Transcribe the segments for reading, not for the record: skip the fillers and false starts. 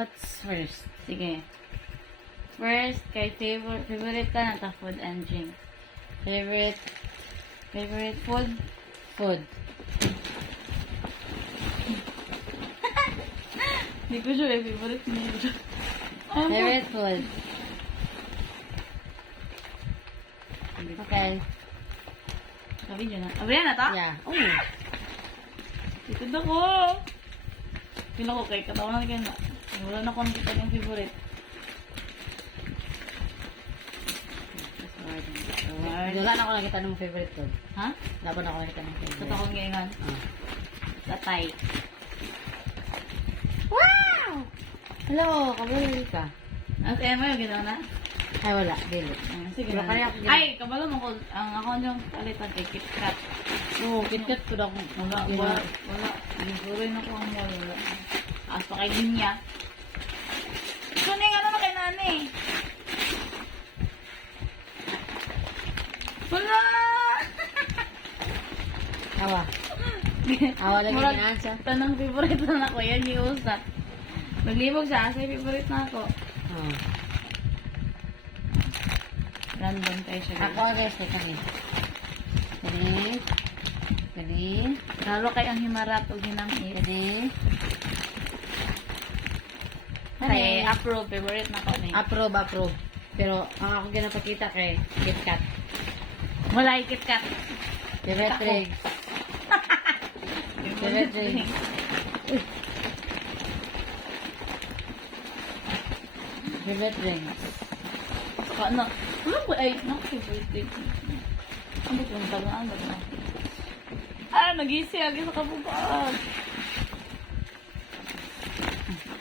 What's first? Sige. First, kay favorite ka na ta food and drink. Favorite food? Food. Hindi ko sure, favorite niya. Favorite food. Okay. Sabi niyo na. Abri na ta? Yeah. Oh. Ito na ko. Pila ko kay katawan na na. Wala na akong kita yung favorite. Wala na ako nakita ng favorite food. Ha? Wala pa na ako nakita ng favorite. Sa akong gaingan. Tatay. Wow! Hello, kabuli ka. Ang kaya mo yung ginawa na? Ay, wala. Dili. Sige Pero na. kaya ako Ay, kabalo mo ko. Ang ako yung palitan kay KitKat. Oo, KitKat ko na kung Wala. Siguro na ko ang wala. As pa kay Ginya. Ito na yung ano na kay nani. Wala! Awa. Awa lagi Murag, na siya. tanang favorite na ako. Yan yung usa. Naglibog siya. Sa favorite na ako. Oh. Random kayo siya. Ako guys, kami. Kani. Kani. Lalo kay ang himarat o hinangit. Kani. Kay approve. Favorite na ko na. Approve. Pero ang ako ginapakita kay KitKat. Wala yung KitKat. Favorite drinks. Favorite drinks. Favorite drinks. Ano? Ano ba? Ay, favorite date. Ano ba yung tagaan ba na? Ah, nag-isi. Agi sa kabubag.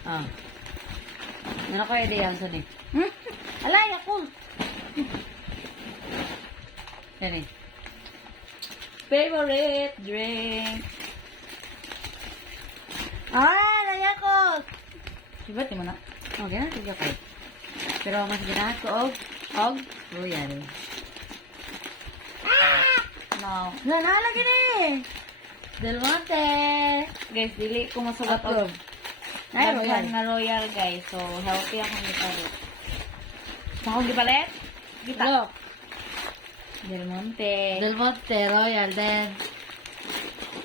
Ah. Ano ko idea yan, Sonny? Hmm? Alay, ako! Kani. Favorite drink. Ah, naya ko! Diba, di mo na? Okay na, tigil ko. Pero mas ginahan ko, og, royal. No. Nanalagi ni! Del Monte! Guys, dili ko masulat og Approve. Ay, royal. daghan nga royal, guys. So, healthy akong gipalit. Sa akong gipalit? Kita. Look. Del Monte. Del Monte, royal, then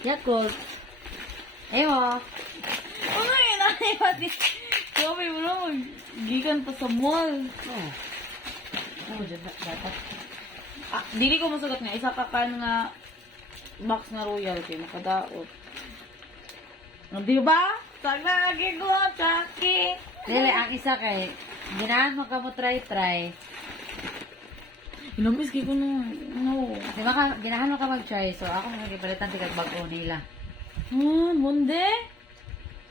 Yakult. Ewo. Ano yun? Ano yun? Pati, sabi mo na, gikan pa sa mall. Oh. Oh, dyan na, dapat. Ah, dili ko masulat nga. Isa ka kan nga box nga royal kay nakadaot. Di ba? Sagagi ko, Chucky. Dili, ang isa kay, ginahan mo ka mo try. Inamis ko na. No. Di ba ka, ginahan mo ka mag-try, so ako mga gipalitan tigag bago nila. Monde?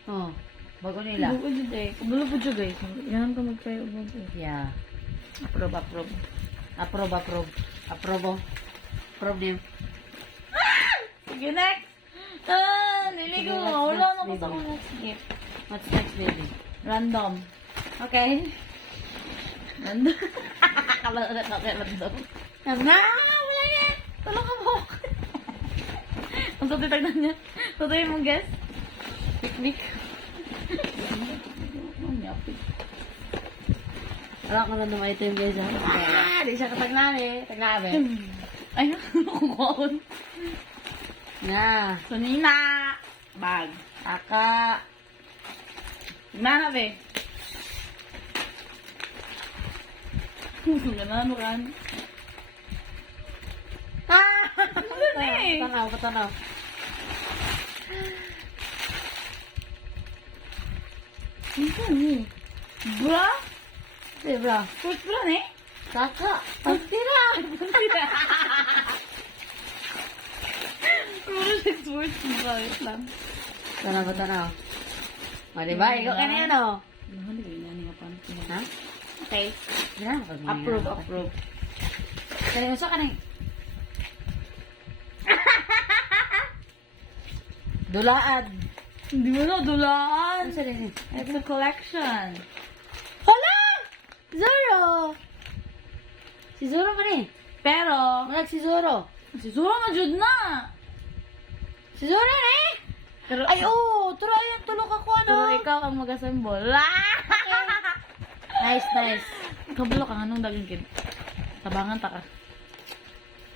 Oh, bago nila. Buko dyan eh. Kabalo po dyan guys. Yan ka mag-try o mag Yeah. Approve. Approve. Approve niyo. Sige, next. Ah, niligo. Sige, Wala next, na ko sa baby. mga skip. What's next, baby? Random. Okay. Random. Kabalo ulit na kayo random. Na! Wala yan. Tulong ka mo. Ang tutitagnan niya. Tutuloy mong guess. Picnic. Ang yapit. Wala ko na ng item, guys. Ah, di siya katagnabi. Tagnabi. Ay, nakukuhaon. Na. Sunina. Bag. Aka. Mana be? Gimana kan? Ah! eh. Patanaw. Ano ni? Bra? Di ba? Fruit bra ni? Kaka. Pagtira. Ano siya fruit bra? Wait lang. Patanaw. O, diba? Ikaw ka na yun, o. Ano ba yun? Ano nga pa? Ha? Okay. Ginahan ko. Approve. Kaya usa ka na yun. Dulaan. Hindi mo na dulaan. Ano sa rin? It's a collection. Hala! Zoro! Si Zoro ka ni. Pero, Malag si Zoro. si Zoro na jud na. Si Zoro na eh! Pero, Ay, oh! Try ang tulog ako, pero ano? ikaw ang mag-assemble. Nice, nice. Kabalo ka, anong daging kid? Tabangan ta ka.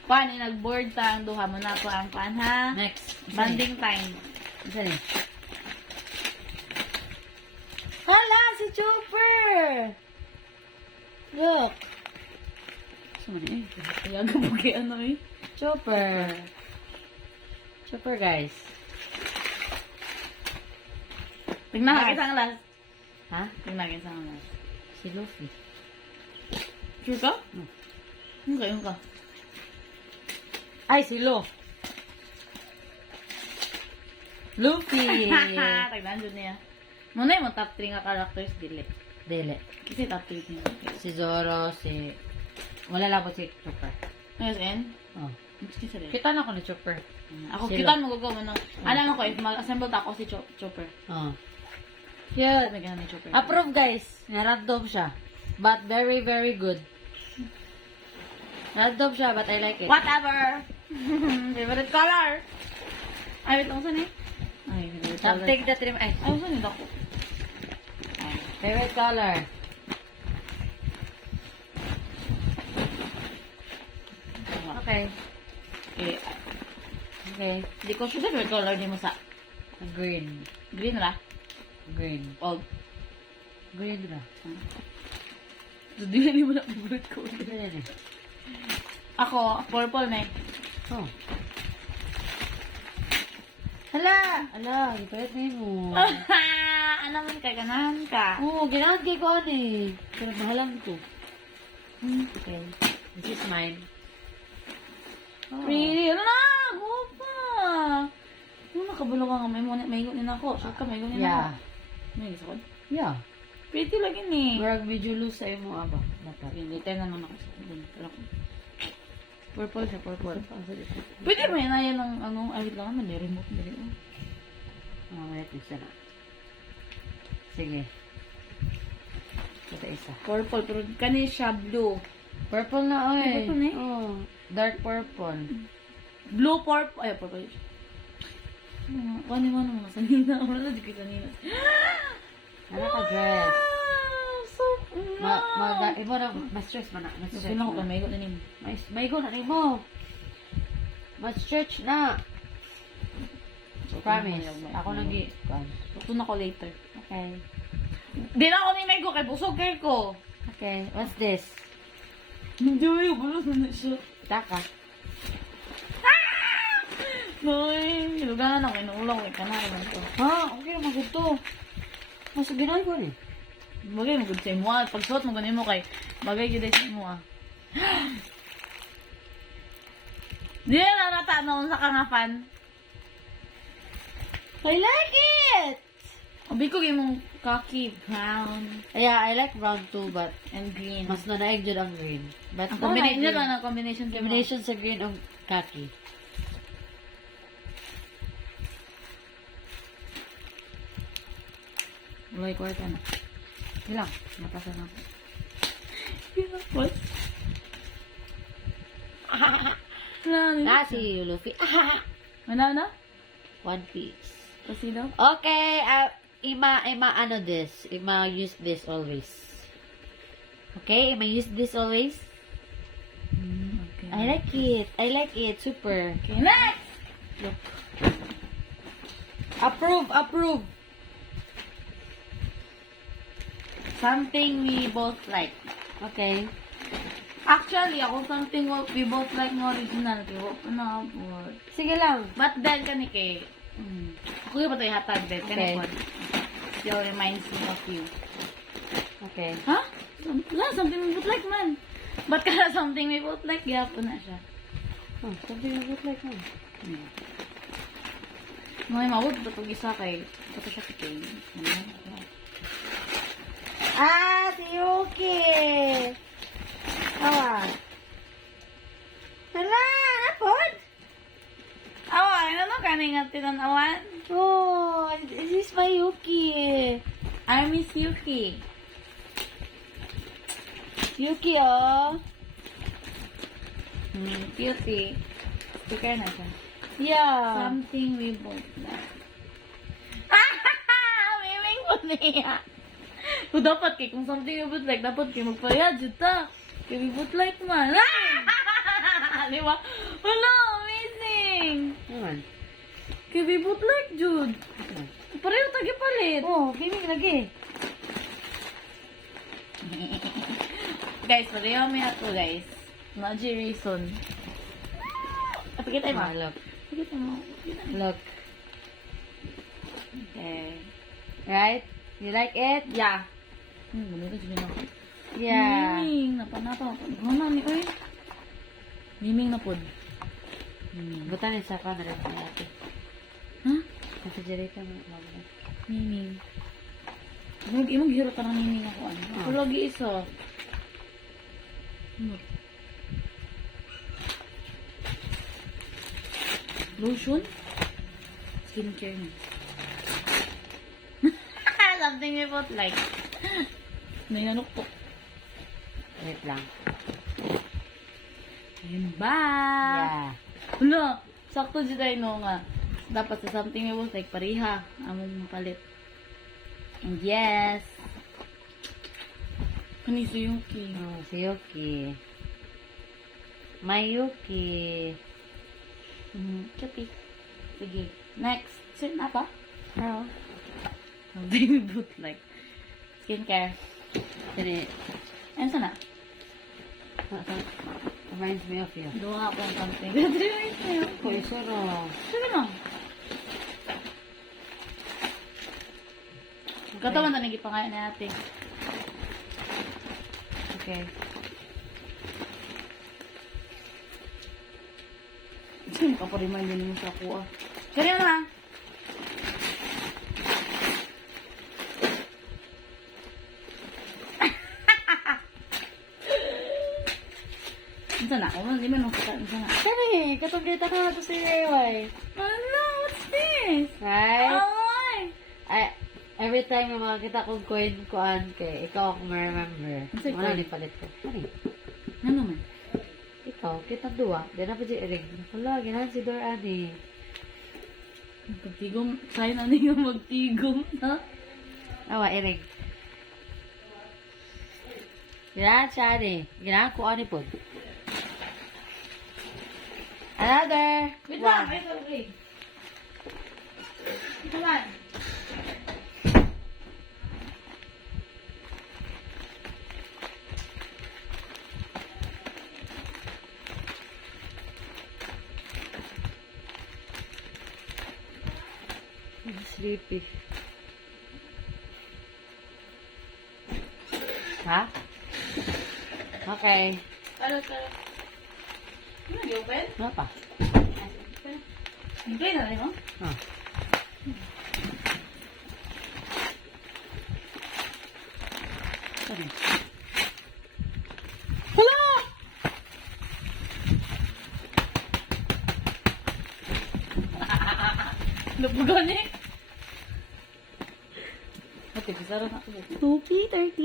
Pan, nag-board ta ang duha mo na po ang pan, ha? Next. Banding time. Isa ni. Hala, si Chopper! Look. Saan eh? Kaya gabugi ano eh. Chopper. Chopper, guys. Tingnan Last. ka isang last. Ha? Tingnan ka isang last. Si Luffy. Sure ka? Hmm. Yung ka. Ay, si Lo. Luffy. Tagnan dyan niya. Muna yung top 3 nga characters, dili. Dele. Kasi top 3 niya. Si Zoro, si... Wala lang po si Chopper. Ayos, N? Oh. Kasi sa rin. Kita na ako ni Chopper. Ako, Silo. kita mo gagawa ng... Alam ko, if mag-assemble ta ako si Chopper. Oh. Yeah. May ganun ni Chopper. Approve, guys. Na-random siya. But very, very good. Random siya, but I like it. Whatever! Favorite color! Ay, wait, ako saan eh? Ay, favorite color. Take the trim. Ay, Ay, saan yung dako? favorite color. Okay. Okay. Okay. Di ko sure favorite color ni mo sa Green. green ra. Green. Old. Green na. So, di na mo na favorite color. Green eh. Ako, purple na eh. Oh. Hala! Ala, ipayat na mo. Ano man ka, ganahan ka. Oo, ginahan kay ko eh. Pero mahalang ko. Okay. This is mine. Oh. Pretty. Ano na? Gupa! Ano nakabalo ka nga? May gunin ako. Sure ka, may gunin Yeah. ako. May gusto ko? Yeah. Pretty lagi ni. Murag medyo loose sa'yo mo, aba. Dapat. Hindi, tayo naman ako sa akin. Purple siya, purple. Pwede. Pwede mo yan yan ng ano, awit lang naman, remote dali. Wait, isa na. Sige. Ito isa. Purple, pero kani siya blue. Purple na, oy. Ay, purple na eh. Oh. Dark purple. Blue purple. Ay, purple. Kani mo naman, sanina. Wala na, di ko sanina. Ano ka dress? So, Ibo na, ma-stress mo na. Ma-stress Gusto na ko mo ka, na. may ko na nimo. May go na rin mo. Ma-stretch na. Promise. Ako nang Ito na ko later. Okay. Di na ako ni may ko, kay busog kay ko. Okay. What's this? Hindi mo bulos na siya. Taka. Noy, luganan ako, inuulaw kay kanay man to. Ha? Okay, magod to. Mas ginay ko ni. Bagay, magod sa imo. Pagsuot mo ganin mo kay, bagay gid sa imo ah. Di na natanaon sa kangafan. I like it! Abi ko imong khaki, brown, Yeah, I like brown too, but and green. mas nanaig dyan ang green. But Ang combination nila na combination sa combination sa green ang khaki. Wala kwarta na. Ilang, napasa na ako. Pinapos. Na si Luffy. Ano? One piece. Kasi daw? Okay, ima ano this. Ima use this always. Okay, ima use this always. Okay. I like it. I like it. Super. Okay, next! Look. Approve. Something we both like. Okay. Actually, ako something we both like ng original. Kaya wala pa na-abot. Sige lang. But then, kani kay... Ako yung patay hatag din. Kani Okay. po. Still reminds me of you. Okay. Ha? Something we both like man. Ba't ka na something we both like? Yapo na siya. Oh, something I would like now. Ngayon, mawag ba itong isa kay... Ito siya kay... Ah, si Yuki! Awa. Hala, apod? Awan, ano ka nga tinanawan? Oh, this is my Yuki. I miss Yuki. Yuki, oh. Cutie. Sticker na siya. Yeah. Something we both like. niya. So, dapat kay, kung something you would like, dapat kay magpayad, jud ta. Kay we would like man. Di ba? Wala, amazing. Naman. Kay we would like, jud. Pareho tagi palit. Oh, gaming lagi. Guys, pareho may ako, guys. Naji reason. Pakita mo. Look. Pakita mo. Look. Okay. Right? You like it? Yeah. Ganito dyan ako. Yeah. Miming. Napa. Gana ni, oy. Miming na pod. Buta ni sa camera sa ate. Ha? Kasi diri ka mo. Miming. Imong gihiro ka ng miming ako. Ano? Ako lagi isa. Ano? Lotion? Skincare na. Something about like. Nayanok po. Wait lang. Ayun ba? Yeah. Wala. Sakto dyan tayo no nga. Dapat sa something about like pariha. Among mapalit. And yes. Kani si Yuki. Oh, si Yuki. Mayuki. Chupi. Sige. Next. Sit na pa? Oh. Something about like skincare. Kini, Ano sana? reminds me of you. Doon ako ang something. Uy, sarap. Sige lang. Katawan na nagipangaya na natin. Okay. Sino ka pa remind mo sa ako ah. Sige na. Ano na? Hindi mo nung kita. Ano na? Kani, katong kita ka na to si Reyway. Ano? What's this? Right? Ay! Every time na makakita kong coin kuan kay ikaw ako ma-remember. Unsay Wala coin? ni palit ko. Kani, Ano man? ikaw, kita duwa. Di na pa di ring. Wala, ginahan si Dor Ani. Magtigom. Sa'yo na niyo magtigom. Ha? Awa, iring. Ginahan siya Ani. Ginahan ko Ani po. Another. Wait lang. one. Wait lang. Wait. Come on. I'm sleepy. Ha? Okay. Talo. Ano, di-open? Ano pa? Play na rin, no? Ah. Sorry. Hello! Napugan eh. Ate, bisara na ako. 2K13.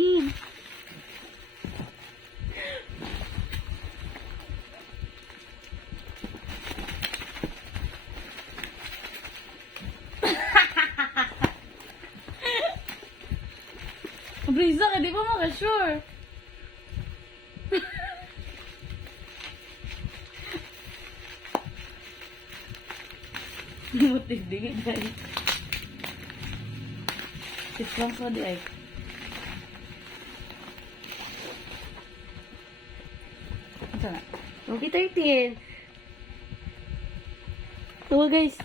Brisa ka, di ba maka-sure? Mutik dingin guys. Tiklang ko di ay. Ito na. 2K13. Tuwa guys.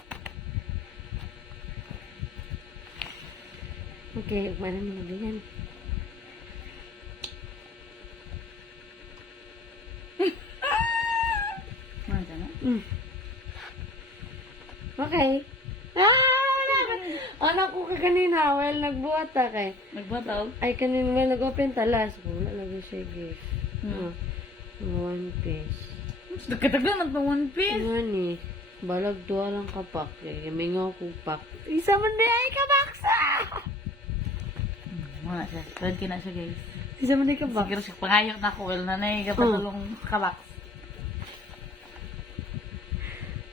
Okay, mana ni magiging. Ano ito na? Okay. Wala ka. Anak ko ka kanina, well, nagbuhat ta kay. Nagbataw? Ay, kanina, well, nag-open talas. Wala lagi siya gift. Hmm. One piece. Nagkatagal ng One Piece. Ano ni? Balag duwa lang kapak. Kaya mingaw ko pak. Isa man di ay kabaksa! Wala siya. Third na siya guys. Isa man di kabak. Siguro siya pangayok na ako. Well, nanay, kapatulong kabaks.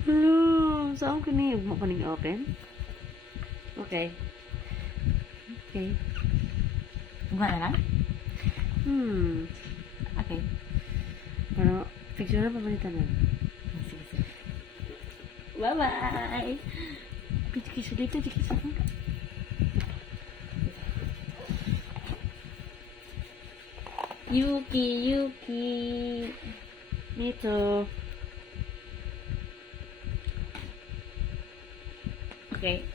Hello, saan ko niyo? Huwag mo kaning open? Okay. Okay. Bunga na lang? Okay. Pero, picture na pamalitan na. Sige, sige. Bye-bye! Pikisa dito, pikisa ka. Yuki, Yuki. Dito. Okay.